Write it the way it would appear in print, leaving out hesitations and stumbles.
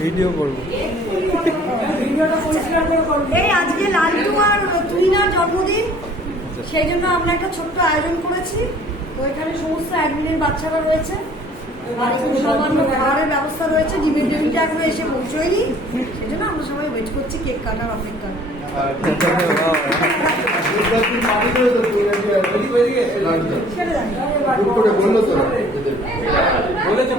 Video করবো। এই আজকে লালটু আর তুহিনার জন্মদিন, সেই জন্য আমরা একটা ছোট্ট আয়োজন করেছি। তো এখানে সমস্ত অ্যাডমিনের বাচ্চারা রয়েছে, সামান্য খাবারের ব্যবস্থা রয়েছে। ডিমের ডিমটা এখনো এসে পৌঁছয়নি, সেই জন্য আমরা সবাই ওয়েট করছি কেক কাটার অপেক্ষা। বলেছে